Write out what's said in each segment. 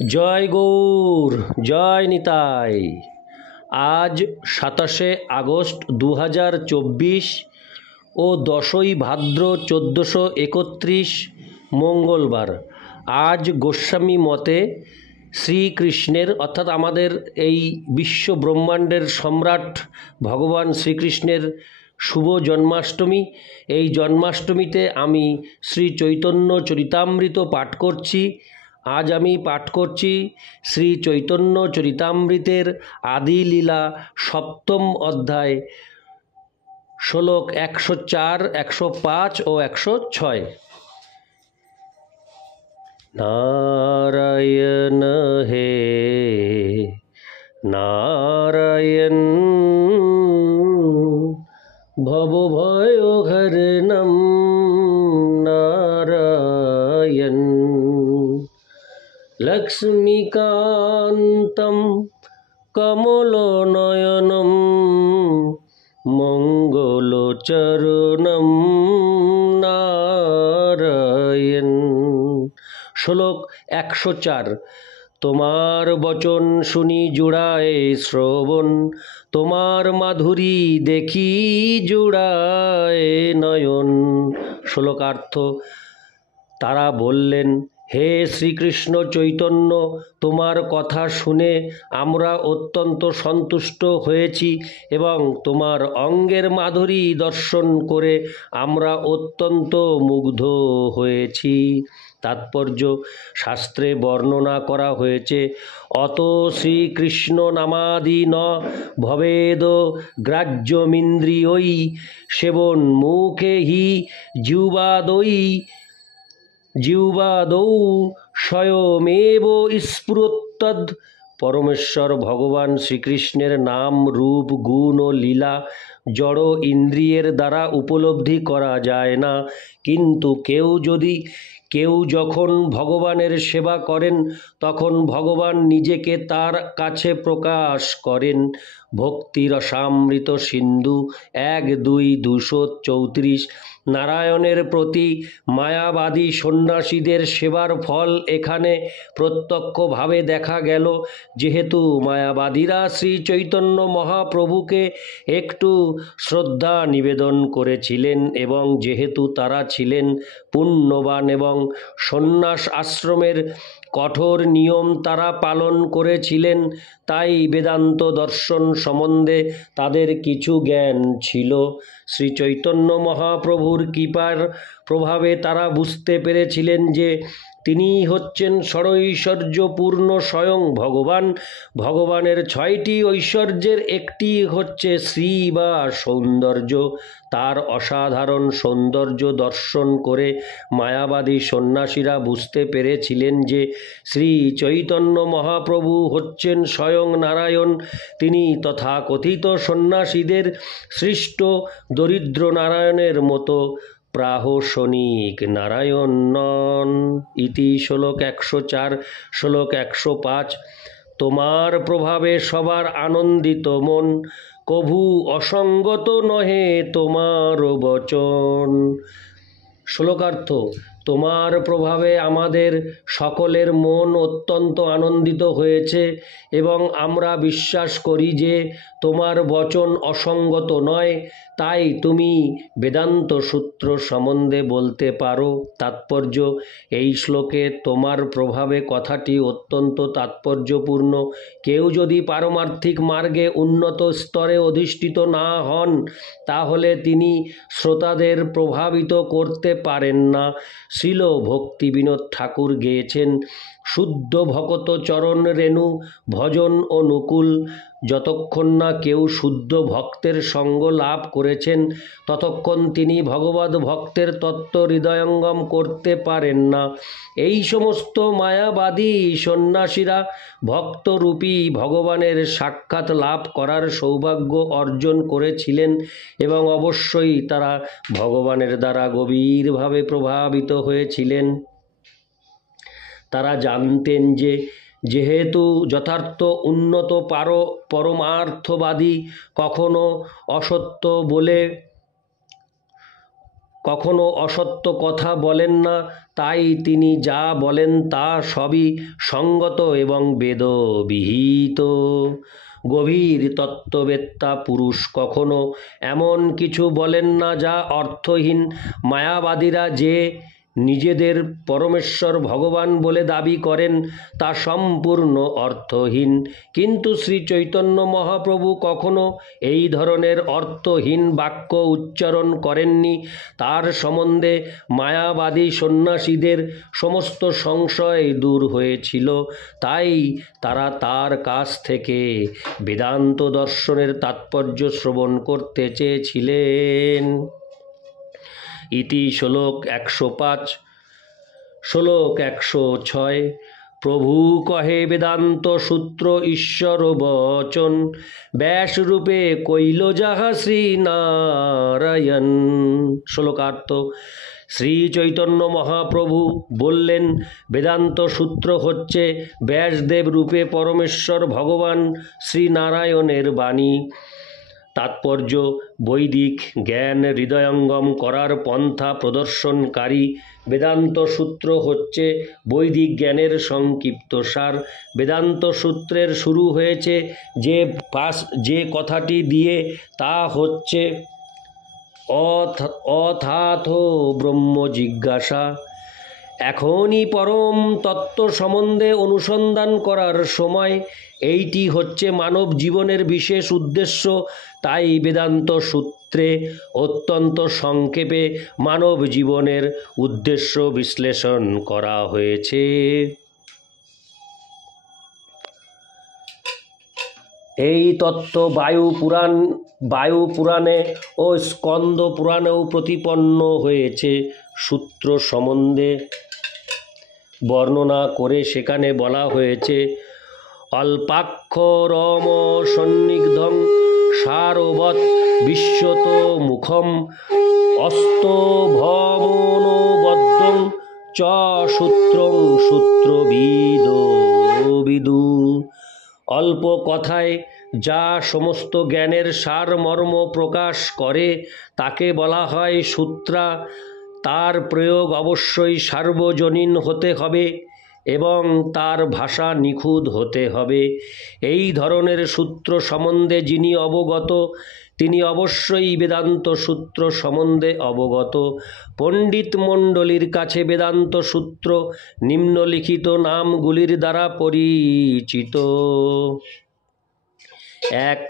জয় গৌর, জয় নিতাই। আজ 27শে আগস্ট 2024 ও 10ই ভাদ্র 1431 মঙ্গলবার। আজ গোস্বামী মতে শ্রীকৃষ্ণের অর্থাৎ আমাদের এই বিশ্ব ব্রহ্মাণ্ডের সম্রাট ভগবান শ্রীকৃষ্ণের শুভ জন্মাষ্টমী। এই জন্মাষ্টমীতে আমি শ্রী চৈতন্য চরিতামৃত পাঠ করছি। আজ আমি পাঠ করছি শ্রী চৈতন্য চরিতামৃতের আদি লীলা সপ্তম অধ্যায়, শ্লোক 104, 105 ও 106। नारायण हे नारायण भवभयहरणं नारायण लक्ष्मीकान्तं कमलनयनं मंगलचरणं नारायण। श्लोक 104। তোমার বচন শুনি জুড়ায় শ্রবণ, তোমার মাধুরী দেখি জুড়ায় নয়ন। শ্লোকার্থ। তারা বললেন, হে শ্রীকৃষ্ণ চৈতন্য, তোমার কথা শুনে আমরা অত্যন্ত সন্তুষ্ট হয়েছি এবং তোমার অঙ্গের মাধুরী দর্শন করে আমরা অত্যন্ত মুগ্ধ হয়েছি। তাৎপর্য। শাস্ত্রে বর্ণনা করা হয়েছে, অত শ্রীকৃষ্ণ নামাদি ন ভবেদ গ্রাহ্যমিন্দ্রিয়ৈ সেবন মুখে হি জিহ্বাদৌ স্বয়মেব স্ফুরত্তদ। পরমেশ্বর ভগবান শ্রীকৃষ্ণের নাম, রূপ, গুণ ও লীলা জড় ইন্দ্রিয়ের দ্বারা উপলব্ধি করা যায় না, কিন্তু কেউ যখন ভগবানের সেবা করেন তখন ভগবান নিজেকে তার কাছে প্রকাশ করেন। ভক্তি রসামৃত সিন্ধু 1-2-234। নারায়ণের প্রতি মায়াবাদী সন্ন্যাসীদের সেবার ফল এখানে প্রত্যক্ষভাবে দেখা গেল। যেহেতু মায়াবাদীরা শ্রী চৈতন্য মহাপ্রভুকে একটু শ্রদ্ধা নিবেদন করেছিলেন এবং যেহেতু তারা ছিলেন পুণ্যবান এবং সন্ন্যাস আশ্রমের কঠোর নিয়ম তারা পালন করেছিলেন, তাই বেদান্ত দর্শন সম্বন্ধে তাদের কিছু জ্ঞান ছিল। শ্রী চৈতন্য মহাপ্রভুর কৃপার প্রভাবে তারা বুঝতে পেরেছিলেন যে তিনিই হচ্ছেন ষড়ৈশ্বর্যপূর্ণ স্বয়ং ভগবান। ভগবানের 6টি ঐশ্বর্যের একটি হচ্ছে শ্রী বা সৌন্দর্য। তার অসাধারণ সৌন্দর্য দর্শন করে মায়াবাদী সন্ন্যাসীরা বুঝতে পেরেছিলেন যে শ্রী চৈতন্য মহাপ্রভু হচ্ছেন স্বয়ং নারায়ণ। তিনি তথাকথিত সন্ন্যাসীদের সৃষ্ট দরিদ্র নারায়ণের মতো প্রাহসনিক নারায়ণ নন। ইতি শ্লোক 104। শ্লোক 105। তোমার প্রভাবে সবার আনন্দিত মন, কভু অসঙ্গত নহে তোমার বচন। শ্লোকার্থ। তোমার প্রভাবে আমাদের সকলের মন অত্যন্ত আনন্দিত হয়েছে এবং আমরা বিশ্বাস করি যে তোমার বচন অসঙ্গত নয়, তাই তুমি বেদান্ত সূত্র সম্বন্ধে বলতে পারো। তাৎপর্য। এই শ্লোকে তোমার প্রভাবে কথাটি অত্যন্ত তাৎপর্যপূর্ণ। কেউ যদি পারমার্থিক মার্গে উন্নত স্তরে অধিষ্ঠিত না হন তাহলে তিনি শ্রোতাদের প্রভাবিত করতে পারেন না। শ্রীল ভক্তিবিনোদ ঠাকুর গেয়েছেন, শুদ্ধ ভকত চরণ রেণু ভজন অনুকূল। যতক্ষণ না কেউ শুদ্ধ ভক্তের সঙ্গ লাভ করেছেন ততক্ষণ তিনি ভগবদ ভক্তের তত্ত্ব হৃদয়ঙ্গম করতে পারেন না। এই সমস্ত মায়াবাদী সন্ন্যাসীরা ভক্তরূপী ভগবানের সাক্ষাৎ লাভ করার সৌভাগ্য অর্জন করেছিলেন এবং অবশ্যই তারা ভগবানের দ্বারা গভীরভাবে প্রভাবিত হয়েছিলেন। তারা জানতেন যে যেহেতু যথার্থ উন্নত পরমার্থবাদী কখনো অসত্য বলে কখনো অসত্য কথা বলেন না, তাই তিনি যা বলেন তা সবই সঙ্গত এবং বেদবিহিত। গভীর তত্ত্ববেত্তা পুরুষ কখনো এমন কিছু বলেন না যা অর্থহীন। মায়াবাদীরা যে নিজেদের পরমেশ্বর ভগবান বলে দাবি করেন তা সম্পূর্ণ অর্থহীন, কিন্তু শ্রী চৈতন্য মহাপ্রভু কখনো এই ধরনের অর্থহীন বাক্য উচ্চারণ করেননি। তার সম্বন্ধে মায়াবাদী সন্ন্যাসীদের সমস্ত সংশয় দূর হয়েছিল, তাই তারা তার কাছ থেকে বেদান্ত দর্শনের তাৎপর্য শ্রবণ করতে চেয়েছিলেন। ইতি শ্লোক 105। শ্লোক 106। প্রভু কহে বেদান্ত সূত্র ঈশ্বর বচন, ব্যাসরূপে কইল যাহা শ্রীনারায়ণ। শ্লোকার্থ। শ্রী চৈতন্য মহাপ্রভু বললেন বেদান্ত সূত্র হচ্ছে ব্যাসদেব রূপে পরমেশ্বর ভগবান শ্রীনারায়ণের বাণী। তাৎপর্য: বৈদিক জ্ঞান হৃদয়ঙ্গম করার পন্থা প্রদর্শনকারী। বেদান্ত সূত্র হচ্ছে বৈদিক জ্ঞানের সংক্ষিপ্তসার। বেদান্ত সূত্রের শুরু হয়েছে যে কথাটি দিয়ে, তা হচ্ছে অথাথ ব্রহ্ম জিজ্ঞাসা। এখনই পরম তত্ত্ব সম্বন্ধে অনুসন্ধান করার সময়। এইটি হচ্ছে মানব জীবনের বিশেষ উদ্দেশ্য। তাই বেদান্ত সূত্রে অত্যন্ত সংক্ষেপে মানব জীবনের উদ্দেশ্য বিশ্লেষণ করা হয়েছে। এই তত্ত্ব বায়ু পুরাণে ও স্কন্দ পুরাণেও প্রতিপন্ন হয়েছে। সূত্র সম্বন্ধে বর্ণনা করে সেখানে বলা হয়েছে, অল্পাক্ষরম সন্নিগ্ধং সারবৎ বিশ্বত মুখম অস্তভমনোবদ্ধং চ সূত্রং সূত্রবিদু। অল্প কথায় যা সমস্ত জ্ঞানের সারমর্ম প্রকাশ করে তাকে বলা হয় সূত্রা। তার প্রয়োগ অবশ্যই সার্বজনীন হতে হবে এবং তার ভাষা নিখুঁত হতে হবে। এই ধরনের সূত্র সম্বন্ধে যিনি অবগত, তিনি অবশ্যই বেদান্ত সূত্র সম্বন্ধে অবগত। পণ্ডিত মণ্ডলীর কাছে বেদান্ত সূত্র নিম্নলিখিত নামগুলির দ্বারা পরিচিত। 1.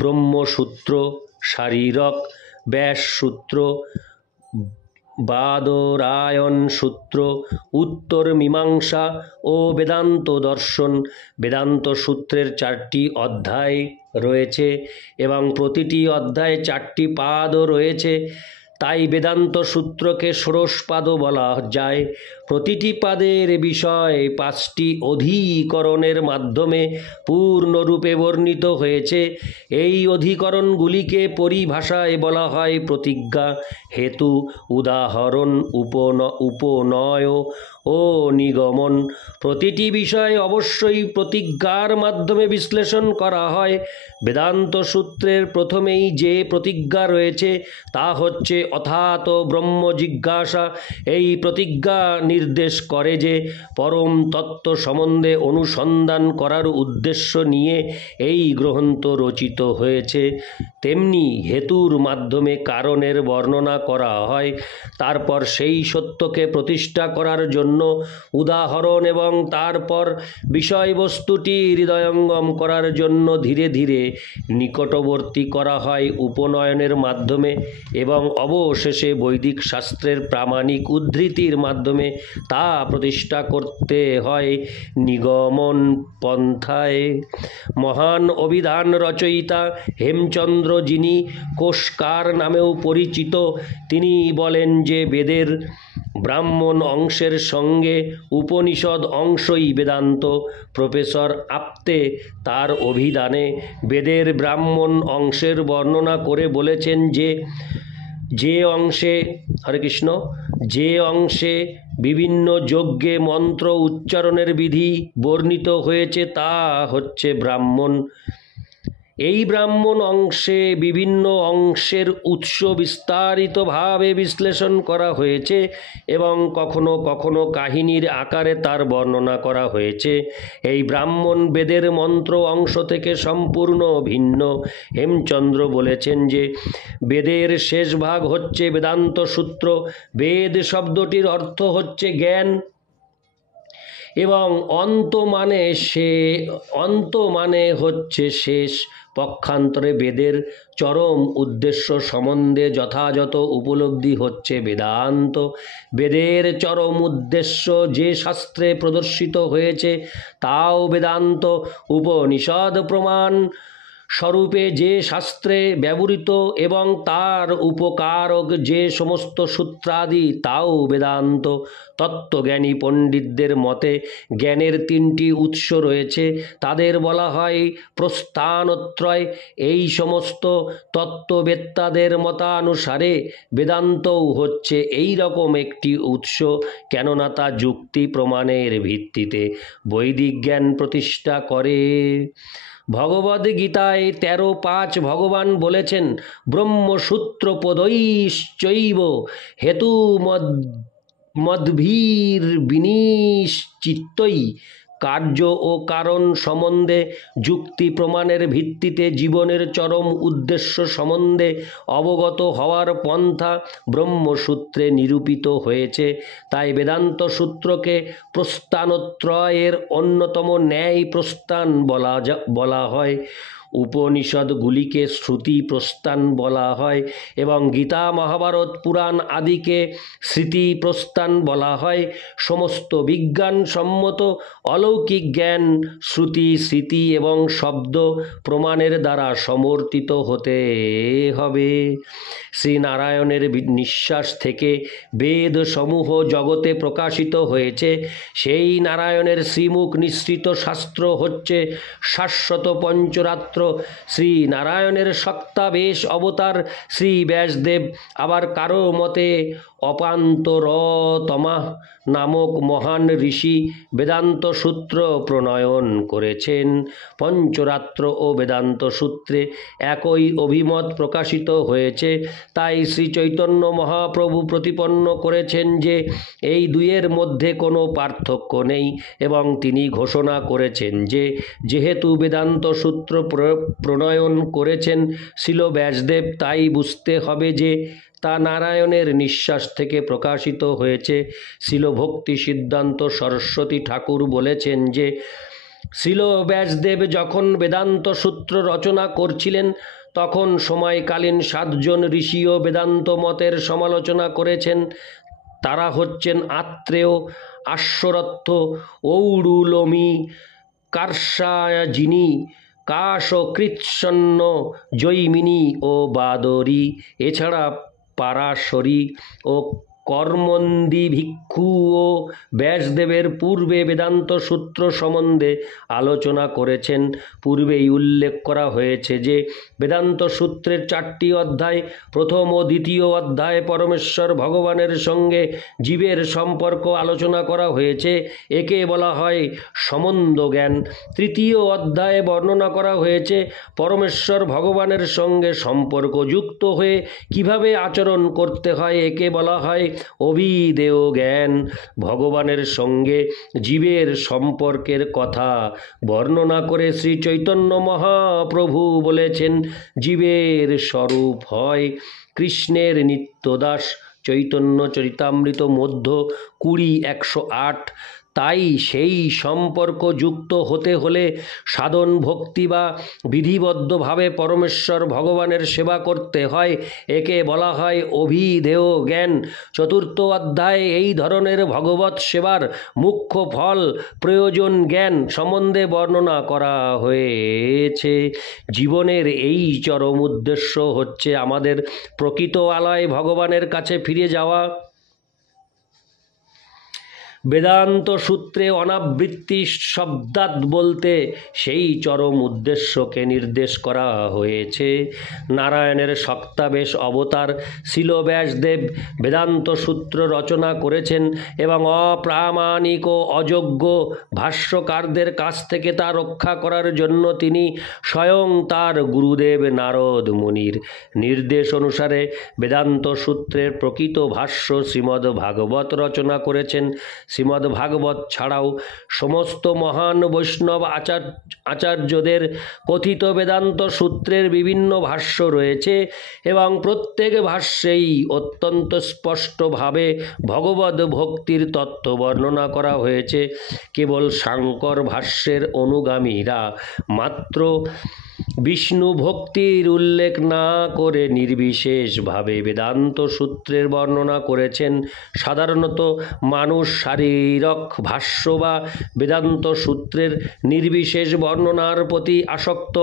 ব্রহ্মসূত্র, শারীরক। ব্যাসসূত্র, বাদরায়ণ সূত্র, উত্তর মীমাংসা ও বেদান্ত দর্শন। বেদান্ত সূত্রের 4টি অধ্যায় রয়েছে এবং প্রতিটি অধ্যায়ে 4টি পাদও রয়েছে, তাই বেদান্ত সূত্রকে ষোড়শপাদও বলা যায়। প্রতিটি পাদের বিষয় 5টি অধিকরণের মাধ্যমে পূর্ণরূপে বর্ণিত হয়েছে। এই অধিকরণগুলিকে পরিভাষায় বলা হয় প্রতিজ্ঞা, হেতু, উদাহরণ, উপনয় ও নিগমন। প্রতিটি বিষয় অবশ্যই প্রতিজ্ঞার মাধ্যমে বিশ্লেষণ করা হয়। বেদান্ত সূত্রের প্রথমেই যে প্রতিজ্ঞা রয়েছে তা হচ্ছে অথাত ব্রহ্ম জিজ্ঞাসা। এই প্রতিজ্ঞা নির্দেশ করে যে পরম তত্ত্ব সম্বন্ধে অনুসন্ধান করার উদ্দেশ্য নিয়ে এই গ্রন্থ রচিত হয়েছে। তেমনি হেতুর মাধ্যমে কারণের বর্ণনা করা হয়। তারপর সেই সত্যকে প্রতিষ্ঠা করার জন্য উদাহরণ এবং তারপর বিষয়বস্তুটি হৃদয়ঙ্গম করার জন্য ধীরে ধীরে নিকটবর্তী করা হয় উপনয়নের মাধ্যমে এবং অবশেষে বৈদিক শাস্ত্রের প্রামাণিক উদ্ধৃতির মাধ্যমে তা প্রতিষ্ঠা করতে হয় নিগমন পন্থায়। মহান অভিধান রচয়িতা হেমচন্দ্র, যিনি কোষকার নামেও পরিচিত, তিনি বলেন যে বেদের ব্রাহ্মণ অংশের সঙ্গে উপনিষদ অংশই বেদান্ত। প্রফেসর আপতে তার অভিধানে বেদের ব্রাহ্মণ অংশের বর্ণনা করে বলেছেন যে অংশে হরে কৃষ্ণ যে অংশে বিভিন্ন যজ্ঞে মন্ত্র উচ্চারণের বিধি বর্ণিত হয়েছে তা হচ্ছে ব্রাহ্মণ। এই ব্রাহ্মণ অংশে বিভিন্ন অংশের উৎস বিস্তারিতভাবে বিশ্লেষণ করা হয়েছে এবং কখনো কখনো কাহিনীর আকারে তার বর্ণনা করা হয়েছে। এই ব্রাহ্মণ বেদের মন্ত্র অংশ থেকে সম্পূর্ণ ভিন্ন। হেমচন্দ্র বলেছেন যে বেদের শেষ ভাগ হচ্ছে বেদান্ত সূত্র। বেদ শব্দটির অর্থ হচ্ছে জ্ঞান এবং অন্ত মানে হচ্ছে শেষ। পক্ষান্তরে বেদের চরম উদ্দেশ্য সম্বন্ধে যথাযথ উপলব্ধি হচ্ছে বেদান্ত। বেদের চরম উদ্দেশ্য যে শাস্ত্রে প্রদর্শিত হয়েছে তাও বেদান্ত। উপনিষদ প্রমাণ স্বরূপে যে শাস্ত্রে ব্যবহৃত এবং তার উপকারক যে সমস্ত সূত্রাদি তাও বেদান্ত। তত্ত্বজ্ঞানী পণ্ডিতদের মতে জ্ঞানের তিনটি উৎস রয়েছে, তাদের বলা হয় প্রস্থানত্রয়। এই সমস্ত তত্ত্ববেত্তাদের মতানুসারে বেদান্তও হচ্ছে এই রকম একটি উৎস, কেননা তা যুক্তি প্রমাণের ভিত্তিতে বৈদিক জ্ঞান প্রতিষ্ঠা করে। ভগবদ্গীতায় 13:5 ভগবান বলেছেন ব্রহ্মসূত্রপदैশ্চৈব হেতুমদ্ভির্বিনিশ্চিত্যৈ। কার্য ও কারণ সম্বন্ধে যুক্তি প্রমাণের ভিত্তিতে জীবনের চরম উদ্দেশ্য সম্বন্ধে অবগত হওয়ার পন্থা ব্রহ্মসূত্রে নিরূপিত হয়েছে। তাই বেদান্ত সূত্রকে প্রস্থানত্রয়ের অন্যতম ন্যায় প্রস্থান বলা হয়। উপনিষদগুলিকে শ্রুতি প্রস্থান বলা হয় এবং গীতা, মহাভারত, পুরাণ আদিকে স্মৃতি প্রস্থান বলা হয়। সমস্ত বিজ্ঞানসম্মত অলৌকিক জ্ঞান শ্রুতি, স্মৃতি এবং শব্দ প্রমাণের দ্বারা সমর্থিত হতে হবে। শ্রীনারায়ণের নিঃশ্বাস থেকে বেদ সমূহ জগতে প্রকাশিত হয়েছে। সেই নারায়ণের শ্রীমুখ নিঃসৃত শাস্ত্র হচ্ছে শাশ্বত পঞ্চরাত্র। শ্রী নারায়ণের সত্তাবেশ অবতার শ্রী ব্যাসদেব আবার কারো মতে অপান্তরতমা নামক মহান ঋষি বেদান্ত সূত্র প্রণয়ন করেছেন। পঞ্চরাত্র ও বেদান্ত সূত্রে একই অভিমত প্রকাশিত হয়েছে। তাই শ্রী চৈতন্য মহাপ্রভু প্রতিপন্ন করেছেন যে এই দুইয়ের মধ্যে কোনো পার্থক্য নেই এবং তিনি ঘোষণা করেছেন যে যেহেতু বেদান্ত সূত্র প্রণয়ন করেছেন শ্রীল ব্যাসদেব, তাই বুঝতে হবে যে তা নারায়ণের নিঃশ্বাস থেকে প্রকাশিত হয়েছে। শ্রীল ভক্তি সিদ্ধান্ত সরস্বতী ঠাকুর বলেছেন যে শ্রীল ব্যাসদেব যখন বেদান্ত সূত্র রচনা করছিলেন তখন সময়কালীন 7 জন ঋষিও বেদান্ত মতের সমালোচনা করেছেন। তারা হচ্ছেন আত্রেয়, আশ্বরত্থ, ঔড়ুলমি, কার্ষায়জিনী, কাশকৃৎসন্ন, জৈমিনী ও বাদরী। এছাড়া পারাশরী ও কর্মন্দি ভিক্ষুও ব্যাসদেবের পূর্বে বেদান্ত সূত্র সম্বন্ধে আলোচনা করেছেন। পূর্বেই উল্লেখ করা হয়েছে যে বেদান্ত সূত্রের 4টি অধ্যায়। প্রথম ও দ্বিতীয় অধ্যায়ে পরমেশ্বর ভগবানের সঙ্গে জীবের সম্পর্ক আলোচনা করা হয়েছে, একে বলা হয় সম্বন্ধ জ্ঞান। তৃতীয় অধ্যায়ে বর্ণনা করা হয়েছে পরমেশ্বর ভগবানের সঙ্গে সম্পর্কযুক্ত হয়ে কিভাবে আচরণ করতে হয়, একে বলা হয় অভিধেয় জ্ঞান। ভগবানের সঙ্গে জীবের সম্পর্কের কথা বর্ণনা করে শ্রী চৈতন্য মহাপ্রভু বলেছেন জীবের স্বরূপ হয় কৃষ্ণের নিত্যদাস। চৈতন্য চরিতামৃত মধ্য 20:108। তাই সেই সম্পর্ক যুক্ত হতে হলে সাধন ভক্তি বা বিধিবদ্ধভাবে পরমেশ্বর ভগবানের সেবা করতে হয়, একে বলা হয় অভিধেয় জ্ঞান। চতুর্থ অধ্যায়ে এই ধরনের ভগবৎ সেবার মুখ্য ফল প্রয়োজন জ্ঞান সম্বন্ধে বর্ণনা করা হয়েছে। জীবনের এই চরম উদ্দেশ্য হচ্ছে আমাদের প্রকৃত আলয় ভগবানের কাছে ফিরে যাওয়া। বেদান্ত সূত্রে অনাবৃত্তি শব্দাৎ বলতে সেই চরম উদ্দেশ্যকে নির্দেশ করা হয়েছে। নারায়ণের শক্তাবেশ অবতার শিল ব্যাসদেব বেদান্ত সূত্র রচনা করেছেন এবং অপ্রামাণিক ও অযোগ্য ভাষ্যকারদের কাছ থেকে তা রক্ষা করার জন্য তিনি স্বয়ং তার গুরুদেব নারদ মুনির নির্দেশ অনুসারে বেদান্ত সূত্রের প্রকৃত ভাষ্য শ্রীমদ্ ভাগবত রচনা করেছেন। শ্রীমদ্ ভাগবত ছাড়াও সমস্ত মহান বৈষ্ণব আচার্যদের কথিত বেদান্ত সূত্রের বিভিন্ন ভাষ্য রয়েছে এবং প্রত্যেক ভাষ্যেই অত্যন্ত স্পষ্টভাবে ভগবদ ভক্তির তত্ত্ব বর্ণনা করা হয়েছে। কেবল শাঙ্কর ভাষ্যের অনুগামীরা মাত্র বিষ্ণু ভক্তির উল্লেখ না করে নির্বিশেষভাবে বেদান্ত সূত্রের বর্ণনা করেছেন। সাধারণত মানুষ শারীরক ভাষ্য বা বেদান্ত সূত্রের নির্বিশেষ বর্ণনার প্রতি আসক্ত,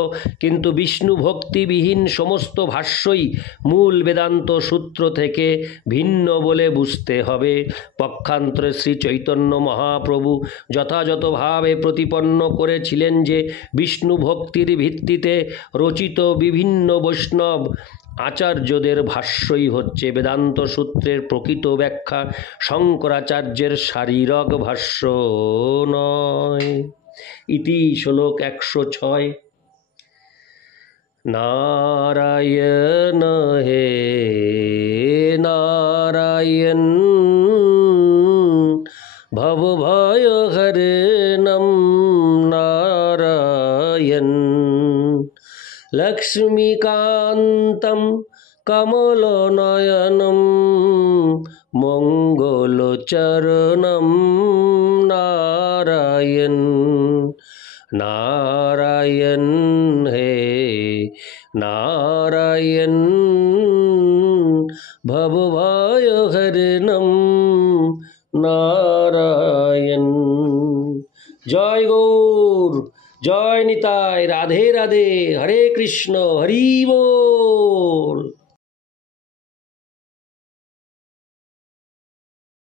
কিন্তু বিষ্ণু ভক্তিবিহীন সমস্ত ভাষ্যই মূল বেদান্ত সূত্র থেকে ভিন্ন বলে বুঝতে হবে। পক্ষান্তরে শ্রী চৈতন্য মহাপ্রভু যথাযথভাবে প্রতিপন্ন করেছিলেন যে বিষ্ণু ভক্তির ভিত্তিতে রচিত বিভিন্ন বৈষ্ণব আচার্যদের ভাষ্যই হচ্ছে বেদান্ত সূত্রের প্রকৃত ব্যাখ্যা, শঙ্করাচার্যের শারীরক ভাষ্য নয়। ইতি শ্লোক 106। নারায়ণ হে নারায়ণ ভবভয় হরণম নারায়ণ লক্ষ্মীকান্তম কমলনয়নম মঙ্গলচরণম নারায়ণ নারায়ণ হে নারায়ণ ভবভয় হরণম নারায়ণ। জয় গৌর, জয় নিতাই, রাধে রাধে, হরে কৃষ্ণ, হরি বল।